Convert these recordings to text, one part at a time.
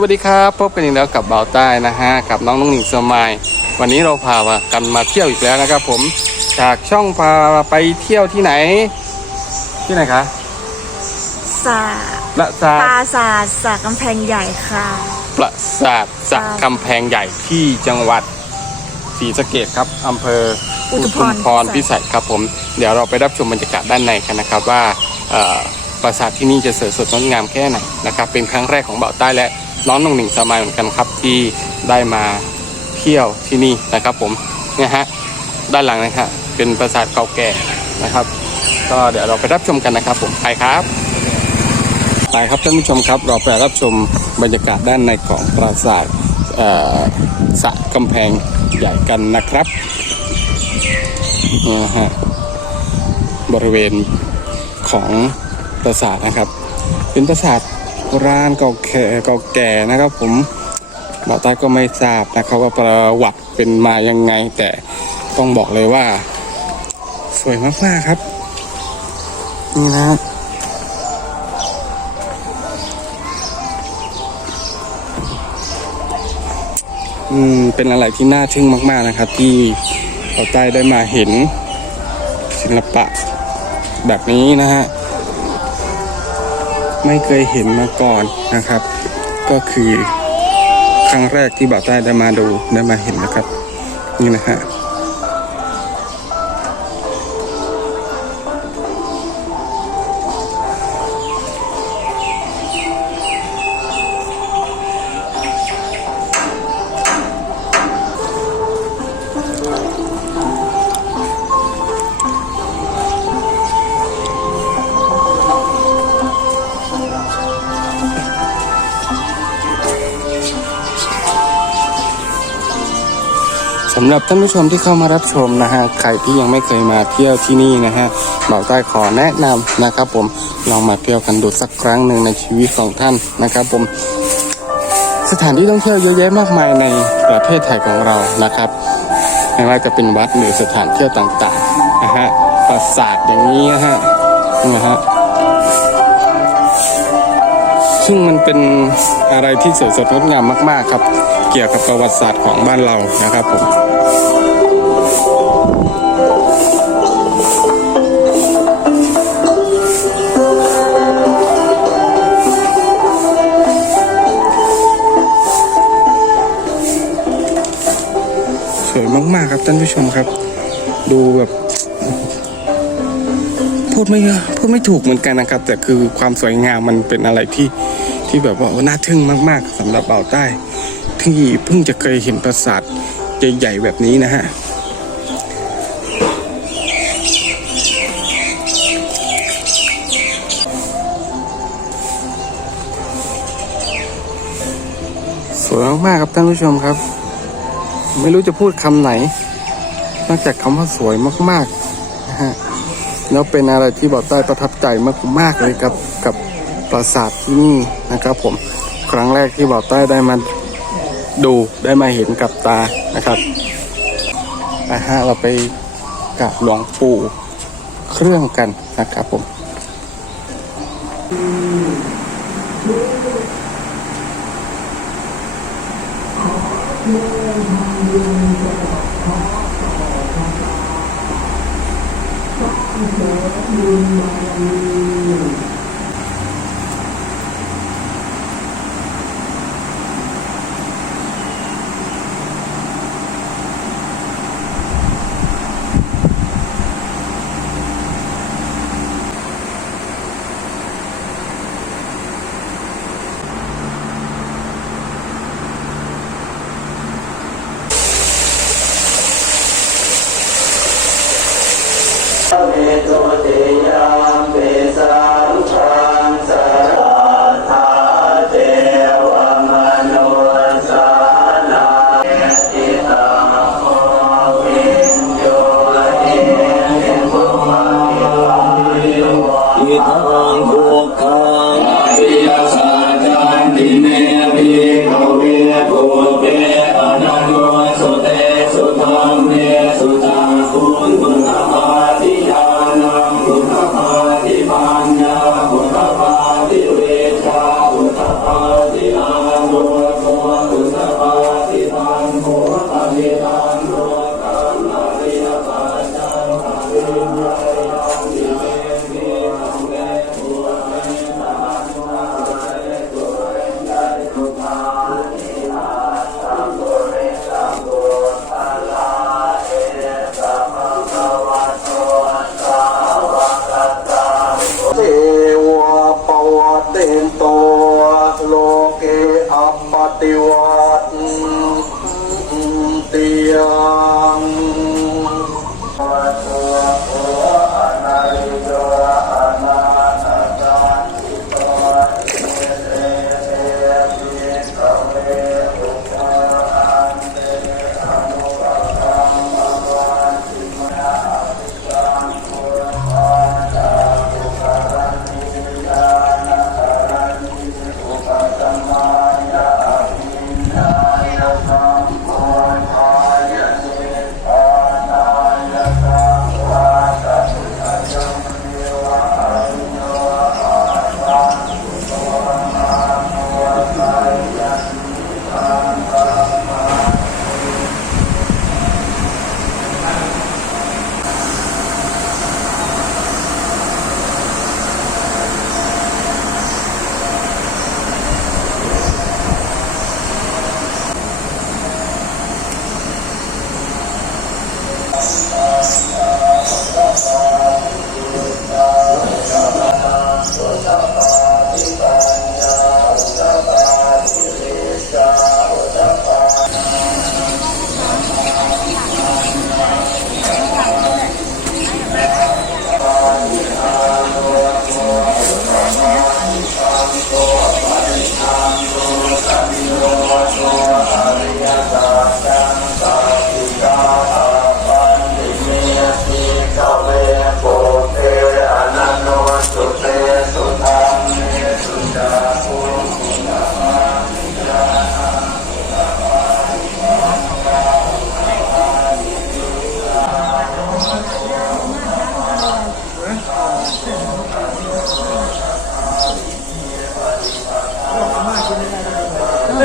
วัสดีครับพบกันอีกแล้วกับเบาใต้นะฮะกับน้องน้องหนิงสมายวันนี้เราพามากันมาเที่ยวอีกแล้วนะครับ ผมจากช่องพาไปเที่ยวที่ไหน ที่ไหนคะสาละซาปราสาทสากกำแพงใหญ่ค่ะปราสาทสักกำแพงใหญ่ที่จังหวัดศรีสะเกดครับอำเภออุอุทุทุมมพพรรพิสัยครับผม เดี๋ยวเราไปรับชมบรรยากาศด้านในกันนะครับว่าเอ่อปราสาทที่นี่จะสวยสดงดงามแค่ไหนนะครับเป็นครั้งแรกของเบาใต้และ น้องนงหนิงสมายเหมือนกันครับที่ได้มาเที่ยวที่นี่นะครับ ผมเนี่ยฮะด้านหลังนะครับเป็นปราสาทเก่าแก่นะครับ ก็เดี๋ยวเราไปรับชมกันนะครับ ผมไปครับไปครับท่านผู้ชมครับ เราไปรับชมบรรยากาศด้านในของปราสาทสะกำแพงใหญ่กันนะครับนี่นะฮะบริเวณของปราสาทนะครับ เป็นปราสาท ร้าณเก่าแก่เก่าแก่นะครับ ผมบอใต้ก็ไม่ทราบนะครับว่าประวัติเป็นมายังไง แต่ต้องบอกเลยว่า สวยมากๆครับ นี่นะอืมเป็นอะไรที่น่าทึ่งมากๆนะครับ ที่เราใต้ได้มาเห็นศิลปะแบบนี้นะฮะ ไม่เคยเห็นมาก่อนนะครับ ก็คือครั้งแรกที่บ่าวใต้ได้มาดูได้มาเห็นนะครับ นี่นะฮะำหรับท่านผู้ชมที่เข้ามารับชมนะฮะใครที่ยังไม่เคยมาเที่ยวที่นี่นะฮะบ่าวใต้ขอแนะนำนะครับ ผมลองมาเที่ยวกันดูสักครั้งหนึ่งในชีวิตของท่านนะครับ ผม สถานที่ท่องเที่ยวเยอะแยะมากมายในประเทศไทยของเรานะครับไม่ว่าจะเป็นวัดหรือสถานเที่ยวต่างๆนะฮะปราสาทอย่างนี้นะฮะนะฮะซึ่งมันเป็นอะไรที่สวยสดงดงามมาก ๆ ครับ เกี่ยวกับประวัติศาสตร์ของบ้านเรานะครับผมสวยมาก ๆ ครับท่านผู้ชมครับ ดูแบบพูดไม่พูดไม่ถูกเหมือนกันนะครับ แต่คือความสวยงามมันเป็นอะไรที่ที่แบบว่าน่าทึ่งมาก ๆสำหรับเบาใต้ ที่เพิ่งจะเคยเห็นปราสาทใหญ่ๆแบบนี้นะฮะสวยมากๆครับท่านผู้ชมครับ ไม่รู้จะพูดคำไหน นอกจากคำว่าสวยมากๆนะฮะแล้วเป็นอะไรที่บอกใต้ประทับใจมากๆเลยครับกับปราสาทที่นี่นะครับผมครั้งแรกที่บอกใต้ได้มา ดูได้มาเห็นกับตานะครับนะฮะเราไปกับหลวงปู่เครื่องกันนะครับผมเม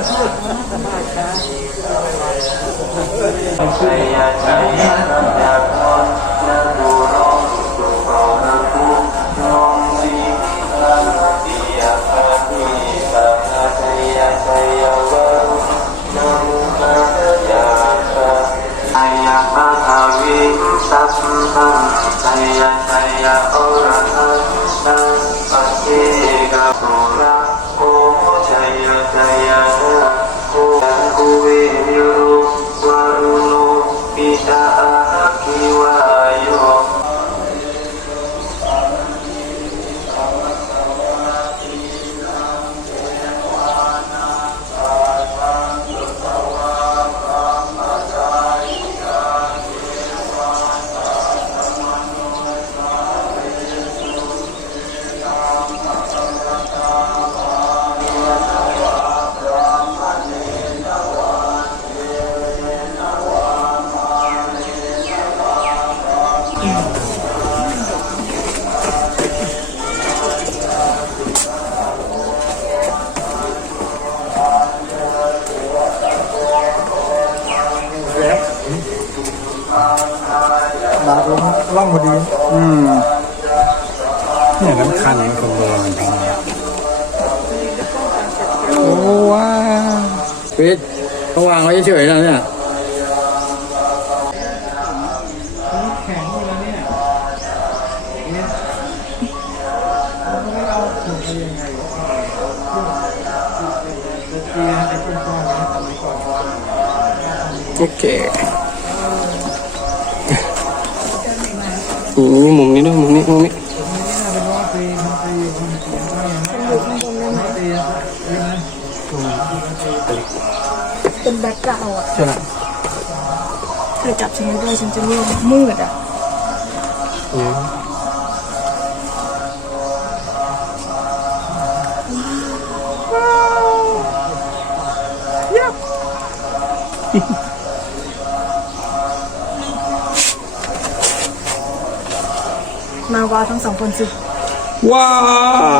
ชัยชัยยะคนนะดูโรสุโรนะคุนงสีลังติยะคาติสังฆชัยชัยวะนังคายะคาชัยภะคะวิสัพพังชัยชัยโอระ ลงล่องพอดี อืมเนี่ยน้ำคันมันคนโบราณทำโอ้ว้าวปิดเขาวางไว้เฉยๆแล้วเนี่ยแข็งหมดแล้วเนี่ยเนี่ยเราไม่เอาถุงไปยังไงวะจะตีให้เป็นก้อนนะทำก่อนโอเค นี่มุมนี้ด้วยมุมนี้มุมนี้ไม่น่าเป็นว่าตีทำตีทำเสียงได้ยังไงอยู่ข้างบนได้ไหมตีได้ไหมเป็นแบ็คกราวด์อะใช่ไหมเธอจับฉันไว้ด้วยฉันจะมืดมืดอะ มาว้าวทั้งสองคนสิ ว้า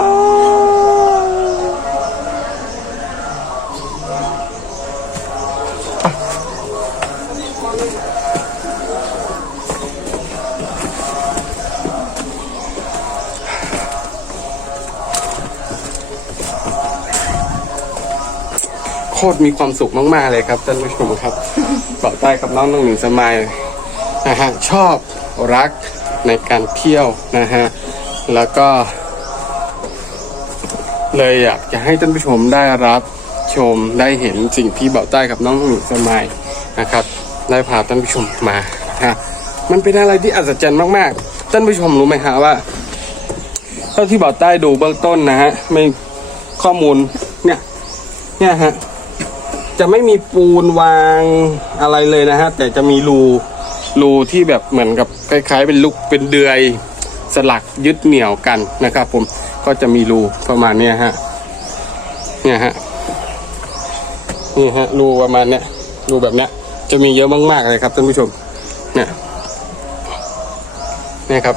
วโคตรมีความสุขมาก ๆ เลยครับท่านผู้ชมครับเกาใต้กับน้องน้องหนึ่งสมัยนะฮะชอบรัก ในการเที่ยวนะฮะ แล้วก็ เลยอยากจะให้ท่านผู้ชมได้รับชมได้เห็นสิ่งที่เบาใต้กับน้องหมีสมัยนะครับ ได้พาท่านผู้ชมมาฮะมันเป็นอะไรที่อัศจรรย์มากๆท่านผู้ชมรู้ไหมฮะว่าเท่าที่เบาใต้ดูเบื้องต้นนะฮะไม่ข้อมูลเนี่ยเนี่ยฮะจะไม่มีปูนวางอะไรเลยนะฮะ แต่จะมีรู รูที่แบบเหมือนกับคล้าย ๆ เป็นลูกเป็นเดือยสลักยึดเหนี่ยวกันนะครับ ผมก็จะมีรูประมาณเนี้ยฮะเนี่ยฮะนี่ฮะรูประมาณเนี้ยรูแบบเนี้ย จะมีเยอะมากๆเลยครับท่านผู้ชมเนี่ยเนี่ยครับ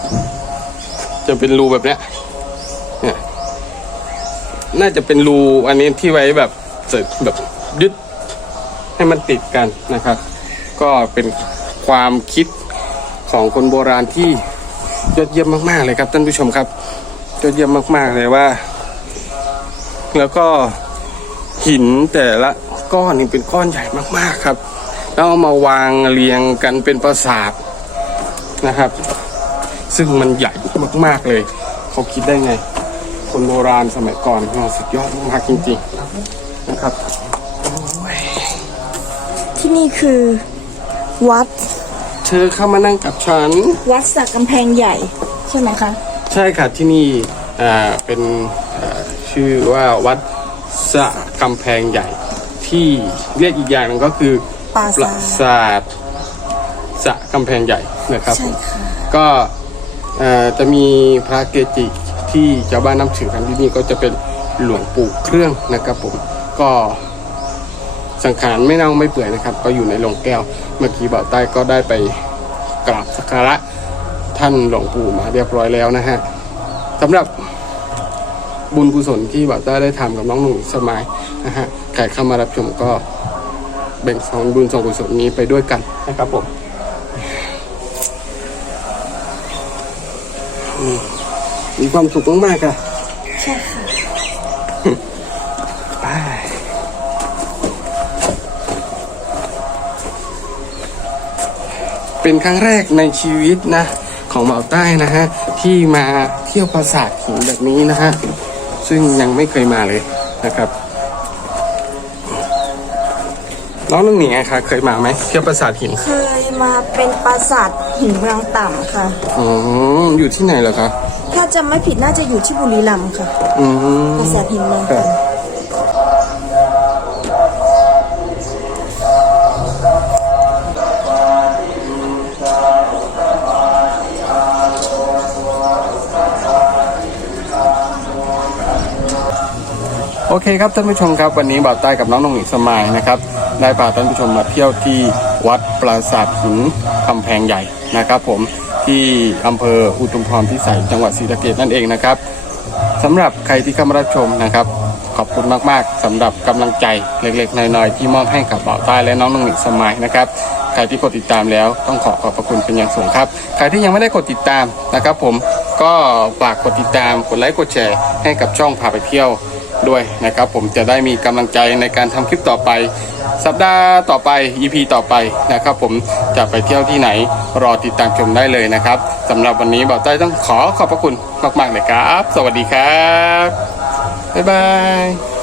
จะเป็นรูแบบเนี้ยเนี่ยน่าจะเป็นรูอันนี้ที่ไว้แบบแบบยึดให้มันติดกันนะครับ ก็เป็น ความคิดของคนโบราณที่ยอดเยี่ยมมาก ๆ เลยครับท่านผู้ชมครับยอดเยี่ยมมาก ๆ เลยว่า แล้วก็หินแต่ละก้อนนี่เป็นก้อนใหญ่มาก ๆ ครับ แล้วเอามาวางเรียงกันเป็นปราสาทนะครับ ซึ่งมันใหญ่มาก ๆ เลย เขาคิดได้ไง คนโบราณสมัยก่อนมันสุดยอดมากจริง ๆ นะครับ ที่นี่คือวัด เธอเข้ามานั่งกับฉัน วัดสักกำแพงใหญ่ ใช่ไหมคะ ใช่ค่ะที่นี่อ่าเป็นอ่าชื่อว่าวัดสะกำแพงใหญ่ ที่เรียกอีกอย่างหนึงก็คือปราปราสาท สาทสะกำแพงใหญ่นะครับ ใช่ค่ะ ก็เอ่อจะมีพระเกจิที่ชาวบ้านนับถือกันที่นี่ก็จะเป็นหลวงปู่เครื่องนะครับผมก็ สังขารไม่เน่าไม่เปื่อยนะครับ ก็อยู่ในโรงแก้ว เมื่อกี้บ่าวใต้ก็ได้ไปกราบสักการะท่านหลวงปู่มาเรียบร้อยแล้วนะฮะสำหรับบุญกุศลที่บ่าวใต้ได้ทำกับน้องหนุ่มสมัยนะฮะใครเข้ามารับชมก็แบ่งส่วนบุญส่วนกุศลนี้ไปด้วยกันนะครับผมมีความสุขมากๆค่ะใช่ค่ะ เป็นครั้งแรกในชีวิตนะ ของเบาใต้นะฮะ ที่มาเที่ยวปราสาทหินแบบนี้นะฮะ ซึ่งยังไม่เคยมาเลยนะครับน้องนุ่งหนิงอะคะเคยมาไหมเที่ยวปราสาทหินเคยมาเป็นปราสาทหินเมืองต่ำค่ะอ๋ออยู่ที่ไหนเหรอคะ ถ้าจำไม่ผิดน่าจะอยู่ที่บุรีรัมย์ค่ะ อืมปราสาทหินเมืองครับต่ำ อเคครับท่านผู้ชมครับวันนี้บ่าวใต้กับน้องนงหญิสมายนะครับได้พาท่านผู้ชมมาเที่ยวที่วัดปราสาทหินกำแพงใหญ่นะครับ ผมที่อำเภออุทุมพรพิสัยจังหวัดศรีสะเกษนั่นเองนะครับสำหรับใครที่เข้ามารับชมนะครับ ขอบคุณมากๆสำหรับกำลังใจเล็กๆน้อยๆที่มอบให้กับบ่าวใต้และน้องนงหญิสมายนะครับใครที่กดติดตามแล้วต้องขอขอบพระคุณเป็นอย่างสูงครับใครที่ยังไม่ได้กดติดตามนะครับ ผมก็ฝากกดติดตามกดไลค์กดแชร์ให้กับช่องพาไปเที่ยว ด้วยนะครับผมจะได้มีกำลังใจในการทำคลิปต่อไป สัปดาห์ต่อไป EP ต่อไปนะครับผมจะไปเที่ยวที่ไหนรอติดตามชมได้เลยนะครับสำหรับวันนี้บ่าวใต้ต้องขอขอบพระคุณมากๆเลยครับ สวัสดีครับบ๊ายบาย